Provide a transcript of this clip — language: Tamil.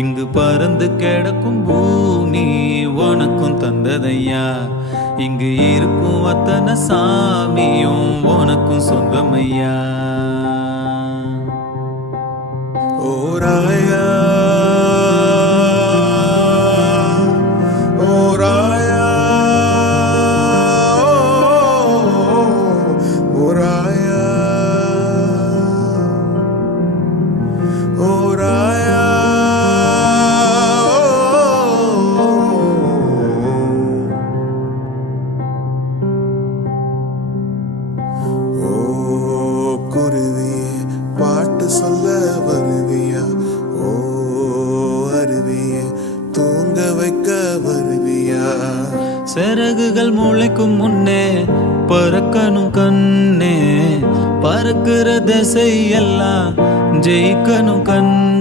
இங்கு பறந்து கிடக்கும் பூமி உனக்கும் தந்ததையா. இங்கு இருக்கும் அத்தனை சாமியும் உனக்கும் சொந்தமையா. ஓராயா ஓராயா ஓராயா ஓராயா ஓ குருவியே பாட்டு சொல்ல வருவியா. ஓ அருவியே தூங்க வைக்க வருவியா. சிறகுகள் முளைக்கும் முன்னே பறக்கணும் கண்ணே. பறக்கிற திசை எல்லாம் ஜெயிக்கணும் கண்ணே.